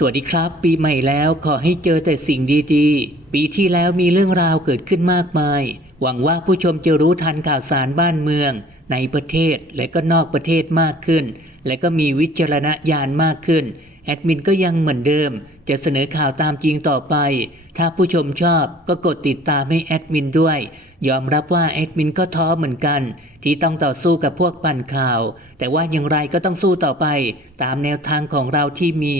สวัสดีครับ ปีใหม่แล้วขอให้เจอแต่สิ่งดีๆปีที่แล้วมีเรื่องราวเกิดขึ้นมากมาย หวังว่าผู้ชมจะรู้ทันข่าวสารบ้านเมือง ในประเทศและก็นอกประเทศมากขึ้น และก็มีวิจารณญาณมากขึ้น แอดมินก็ยังเหมือนเดิม จะเสนอข่าวตามจริงต่อไป ถ้าผู้ชมชอบก็กดติดตามให้แอดมินด้วย ยอมรับว่าแอดมินก็ท้อเหมือนกัน ที่ต้องต่อสู้กับพวกปั่นข่าว แต่ว่าอย่างไรก็ต้องสู้ต่อไป ตามแนวทางของเราที่มี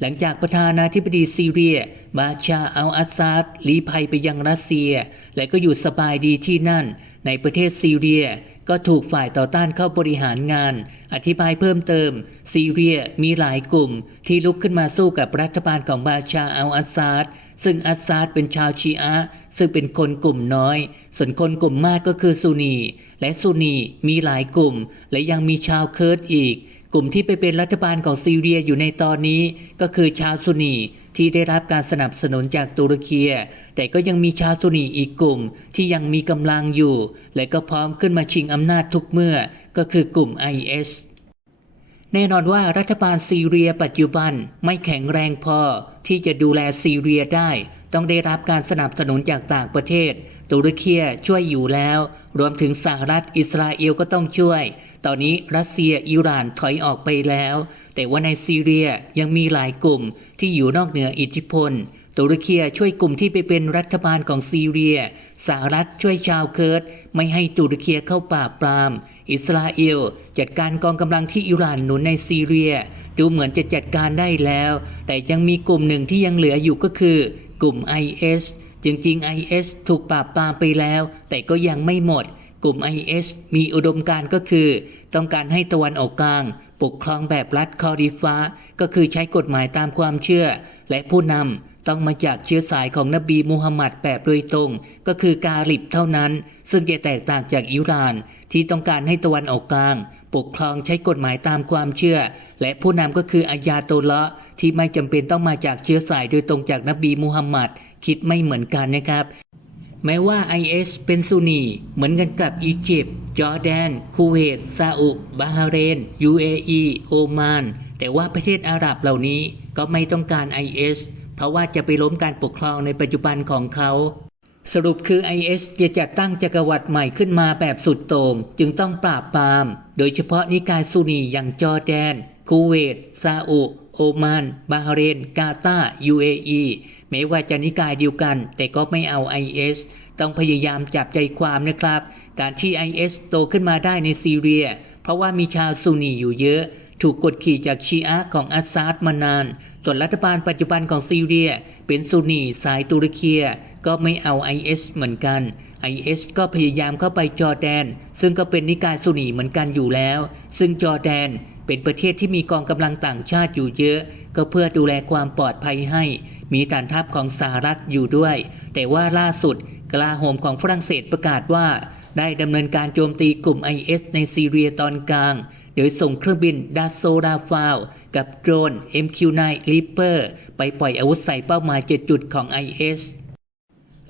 หลังจากประธานาธิบดีซีเรีย บาชาอัลอาซาดลี้ภัยไปยังรัสเซีย และก็อยู่สบายดีที่นั่น ในประเทศซีเรียก็ถูกฝ่ายต่อต้านเข้าบริหารงาน อธิบายเพิ่มเติม ซีเรียมีหลายกลุ่ม ที่ลุกขึ้นมาสู้กับรัฐบาลของบาชาอัลอาซาดซึ่งอัสซาดเป็นชาวชีอะห์ซึ่งเป็นคนกลุ่มน้อย ส่วนคนกลุ่มมากก็คือซุนี และซุนีมีหลายกลุ่ม และยังมีชาวเคิร์ดอีก กลุ่มที่ไปเป็นรัฐบาลของซีเรียอยู่ในตอนนี้ก็คือชาวซุนีที่ได้รับการสนับสนุนจากตุรกีแต่ก็ยังมีชาวซุนีอีกกลุ่มที่ยังมีกำลังอยู่ และก็พร้อมขึ้นมาชิงอำนาจทุกเมื่อ ก็คือกลุ่ม IS แน่นอนว่ารัฐบาลซีเรียปัจจุบันไม่แข็งแรงพอ ที่จะดูแลซีเรียได้ ต้องได้รับการสนับสนุนจากต่างประเทศ ตุรกีช่วยอยู่แล้ว รวมถึงสหรัฐอิสราเอลก็ต้องช่วย ตอนนี้รัสเซียอิหร่านถอยออกไปแล้ว แต่ว่าในซีเรียยังมีหลายกลุ่มที่อยู่นอกเหนืออิทธิพลตุรกีช่วยกลุ่มที่ไปเป็นรัฐบาลของซีเรีย สหรัฐช่วยชาวเคิร์ดไม่ให้ตุรกีเข้าปราบปราม อิสราเอลจัดการกองกำลังที่อิหร่านหนุนในซีเรีย ดูเหมือนจะจัดการได้แล้ว แต่ยังมีกลุ่มนึ่งที่ยังเหลืออยู่ก็คือกลุ่ม IS จริงๆ IS ถูกปราบปรามไปแล้ว แต่ก็ยังไม่หมด กลุ่ม IS มีอุดมการก็คือ ต้องการให้ตะวันออกกลาง ปกครองแบบรัฐคอริฟ้า ก็คือใช้กฎหมายตามความเชื่อ และผู้นำต้องมาจากเชื้อสายของนบีมูฮัมหมัดแบบโดยตรง ก็คือกาลิบเท่านั้น ซึ่งจะแตกต่างจากอิหร่าน ที่ต้องการให้ตะวันออกกลาง ปกครองใช้กฎหมายตามความเชื่อ และผู้นำก็คืออายาโตละที่ไม่จำเป็นต้องมาจากเชื้อสายโดยตรงจากนบีมูฮัมหมัดคิดไม่เหมือนกันนะครับ แม้ว่า IS เป็นซุนีเหมือนกันกับอียิปต์จอร์แดน คูเวตซาอุบาฮาเรน UAE โอมาน แต่ว่าประเทศอาหรับเหล่านี้ก็ไม่ต้องการ IS เพราะว่าจะไปล้มการปกครองในปัจจุบันของเขา สรุปคือ IS จะจัดตั้งจักรวรรดิใหม่ขึ้นมาแบบสุดโต่งจึงต้องปราบปราม โดยเฉพาะนิกายซุนีอย่างจอร์แดน คูเวตซาอุ โอมาน บาฮาเรน กาตา UAE แม้ว่าจะนิกายเดียวกัน แต่ก็ไม่เอา IS ต้องพยายามจับใจความนะครับ การที่ IS โตขึ้นมาได้ในซีเรีย เพราะว่ามีชาวซุนีอยู่เยอะ ถูกกดขี่จากชีอะของอัสซาดมานาน ส่วนรัฐบาลปัจจุบันของซีเรีย เป็นซุนีสายตุรกีก็ไม่เอา IS เหมือนกัน IS ก็พยายามเข้าไปจอแดน ซึ่งก็เป็นนิกายซุนีเหมือนกันอยู่แล้ว ซึ่งจอแดนเป็นประเทศที่มีกองกำลังต่างชาติอยู่เยอะ ก็เพื่อดูแลความปลอดภัยให้ มีฐานทัพของสหรัฐอยู่ด้วย แต่ว่าล่าสุดกลาโหมของฝรั่งเศสประกาศว่า ได้ดำเนินการโจมตีกลุ่ม IS ในซีเรียตอนกลาง โดยส่งเครื่องบินดาโซราฟาวกับโดรน MQ-9 Reaper ไปปล่อยอาวุธใส่เป้าหมาย7จุดของ IS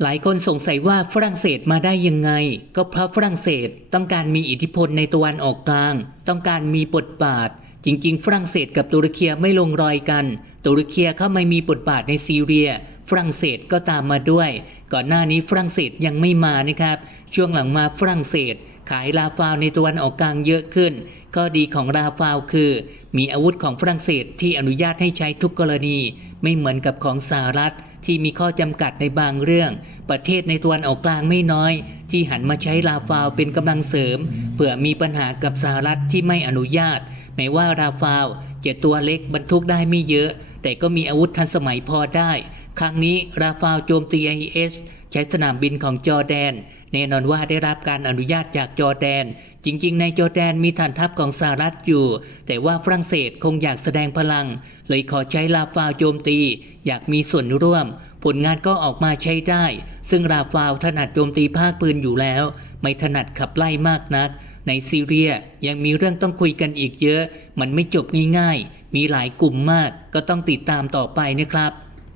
หลายคนสงสัยว่าฝรั่งเศสมาได้ยังไง ก็เพราะฝรั่งเศสต้องการมีอิทธิพลในตะวันออกกลาง ต้องการมีบทบาท จริง ๆ ฝรั่งเศสกับตุรกีไม่ลงรอยกัน ตุรกีเข้ามามีบทบาทในซีเรีย ฝรั่งเศสก็ตามมาด้วย ก่อนหน้านี้ฝรั่งเศสยังไม่มานะครับ ช่วงหลังมาฝรั่งเศส ขายลาฟาวในตะวันออกกลางเยอะขึ้น ข้อดีของลาฟาวคือ มีอาวุธของฝรั่งเศสที่อนุญาตให้ใช้ทุกกรณี ไม่เหมือนกับของสหรัฐ ที่มีข้อจำกัดในบางเรื่อง ประเทศในตะวันออกกลางไม่น้อย ที่หันมาใช้ลาฟาวเป็นกำลังเสริม เผื่อมีปัญหากับสหรัฐที่ไม่อนุญาตแม้ว่าลาฟาวจะตัวเล็กบรรทุกได้ไม่เยอะ แต่ก็มีอาวุธทันสมัยพอได้ ครั้งนี้ราฟาลโจมตี IS ใช้สนามบินของจอแดน แน่นอนว่าได้รับการอนุญาตจากจอแดน จริง ๆ ในจอแดนมีฐานทัพของสหรัฐอยู่ แต่ว่าฝรั่งเศสคงอยากแสดงพลัง เลยขอใช้ลาฟาวโจมตี อยากมีส่วนร่วม ผลงานก็ออกมาใช้ได้ ซึ่งราฟาวถนัดโจมตีภาคปืนอยู่แล้ว ไม่ถนัดขับไล่มากนัก ในซีเรียยังมีเรื่องต้องคุยกันอีกเยอะ มันไม่จบง่ายๆ มีหลายกลุ่มมากก็ต้องติดตามต่อไปนะครับ